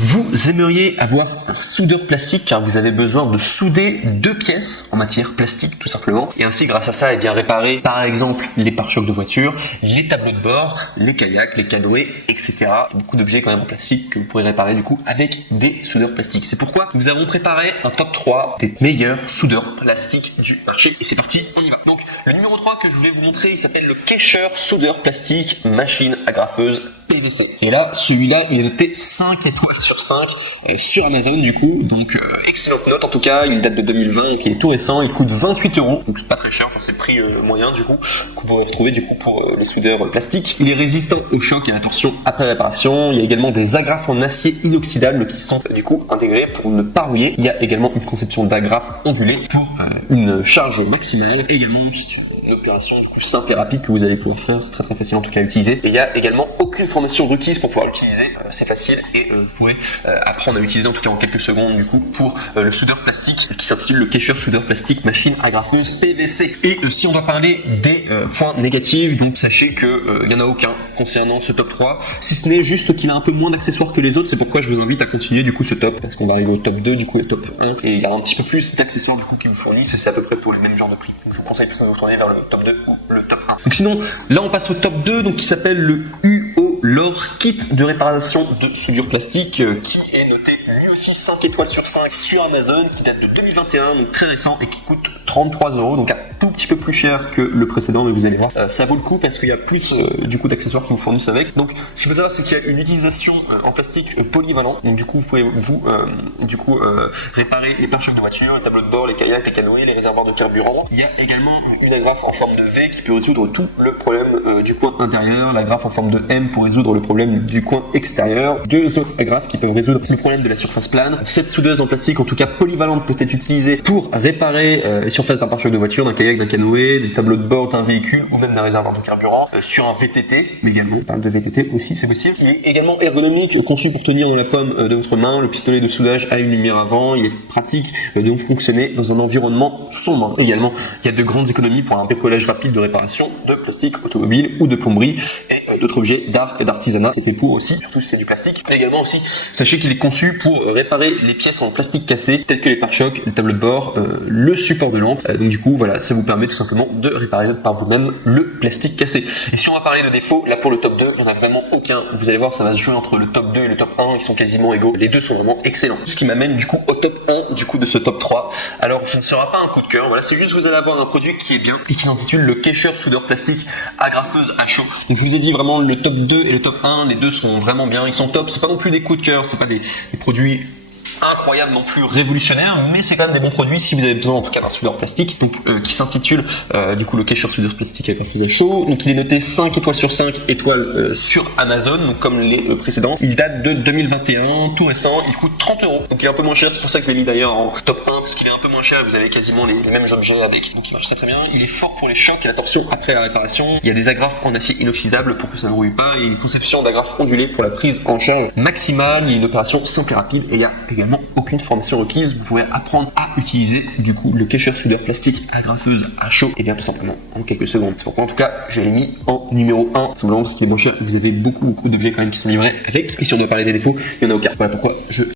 Vous aimeriez avoir un soudeur plastique car vous avez besoin de souder deux pièces en matière plastique tout simplement et ainsi grâce à ça réparer par exemple les pare-chocs de voiture, les tableaux de bord, les kayaks, les canoës, etc. Beaucoup d'objets quand même en plastique que vous pourrez réparer du coup avec des soudeurs plastiques. C'est pourquoi nous avons préparé un top 3 des meilleurs soudeurs plastiques du marché et c'est parti, on y va. Donc le numéro 3 que je voulais vous montrer il s'appelle le Kescher soudeur plastique machine agrafeuse PVC. Et là, celui-là, il est noté 5 étoiles sur 5 sur Amazon du coup. Donc excellente note en tout cas, il date de 2020 donc il est tout récent, il coûte 28 €. Donc c'est pas très cher, enfin c'est le prix moyen du coup que vous pourrez retrouver du coup pour les soudeurs plastiques. Il est résistant au choc et à la torsion après réparation. Il y a également des agrafes en acier inoxydable qui sont du coup intégrées pour ne pas rouiller. Il y a également une conception d'agrafes ondulées pour une charge maximale. Également une opération du coup simple et rapide que vous allez pouvoir faire, c'est très facile en tout cas à utiliser. Et il y a également aucune formation requise pour pouvoir l'utiliser, c'est facile et vous pourrez apprendre à l'utiliser en tout cas en quelques secondes du coup pour le soudeur plastique qui s'intitule le Kescher soudeur plastique machine agrafeuse PVC. Et si on doit parler des points négatifs, donc sachez que il y en a aucun concernant ce top 3, si ce n'est juste qu'il a un peu moins d'accessoires que les autres, c'est pourquoi je vous invite à continuer du coup ce top, parce qu'on va arriver au top 2 du coup et top 1 et il y a un petit peu plus d'accessoires du coup qui vous fournissent et c'est à peu près pour les mêmes genres de prix. Donc je vous conseille plutôt de vous tourner vers le top 2 ou le top 1. Donc sinon, là on passe au top 2, donc qui s'appelle le UO Lore Kit de réparation de soudure plastique, qui est noté lui aussi 5 étoiles sur 5 sur Amazon, qui date de 2021, donc très récent et qui coûte 33 €, donc un tout petit peu plus cher que le précédent, mais vous allez voir, ça vaut le coup parce qu'il y a plus du coup d'accessoires qui vous fournissent avec. Donc ce qu'il faut savoir c'est qu'il y a une utilisation en plastique polyvalent, donc du coup vous pouvez réparer les pare-chocs de voiture, les tableaux de bord, les kayaks, les canoës, les réservoirs de carburant. Il y a également une agrafe en forme de V qui peut résoudre tout le problème du coin intérieur, l'agrafe en forme de M pour résoudre le problème du coin extérieur, deux autres agrafes qui peuvent résoudre le problème de la surface plane. Cette soudeuse en plastique en tout cas polyvalente peut être utilisée pour réparer les surfaces d'un pare-choc de voiture, d'un kayak, d'un canoë, des tableaux de bord d'un véhicule ou même d'un réservoir de carburant, sur un VTT, mais également on parle de VTT aussi, c'est possible. Il est également ergonomique, conçu pour tenir dans la paume de votre main. Le pistolet de soudage a une lumière avant, il est pratique de fonctionner dans un environnement sombre. Également, il y a de grandes économies pour un bricolage rapide de réparation de plastique automobile ou de plomberie et d'autres objets d'art et d'artisanat qui est fait pour aussi, surtout si c'est du plastique. Et également aussi, sachez qu'il est conçu pour réparer les pièces en plastique cassé telles que les pare-chocs, le tableau de bord, le support de lampe. Donc du coup, voilà, ça vous permet tout simplement de réparer par vous-même le plastique cassé. Et si on va parler de défauts, là pour le top 2, il n'y en a vraiment aucun. Vous allez voir, ça va se jouer entre le top 2 et le top 1, ils sont quasiment égaux. Les deux sont vraiment excellents. Ce qui m'amène du coup au top 1 du coup de ce top 3. Alors, ce ne sera pas un coup de cœur, voilà, c'est juste vous allez avoir un produit qui est bien et qui s'intitule le Kescher soudeur plastique agrafeuse à chaud. Donc je vous ai dit vraiment le top 2 et le top 1, les deux sont vraiment bien, ils sont top, c'est pas non plus des coups de cœur, c'est pas des produits incroyable non plus révolutionnaire, mais c'est quand même des bons produits si vous avez besoin en tout cas d'un soudeur plastique, donc qui s'intitule du coup le Kescher soudeur plastique agrafeuse à chaud. Donc il est noté 5 étoiles sur 5 étoiles sur Amazon, donc comme les précédents. Il date de 2021, tout récent, il coûte 30 €. Donc il est un peu moins cher, c'est pour ça que je l'ai mis d'ailleurs en top 1 parce qu'il est un peu moins cher, vous avez quasiment les mêmes objets avec, donc il marche très bien. Il est fort pour les chocs et la torsion après la réparation. Il y a des agrafes en acier inoxydable pour que ça ne rouille pas et une conception d'agrafes ondulées pour la prise en charge maximale. Il y a une opération simple et rapide et il y a également aucune formation requise, vous pouvez apprendre à utiliser du coup le Kescher soudeur plastique agrafeuse à chaud et bien tout simplement en quelques secondes. C'est pourquoi en tout cas je l'ai mis en numéro 1 simplement parce qu'il est moins cher. Vous avez beaucoup d'objets quand même qui sont livrés avec et si on doit parler des défauts, il y en a aucun. Voilà pourquoi je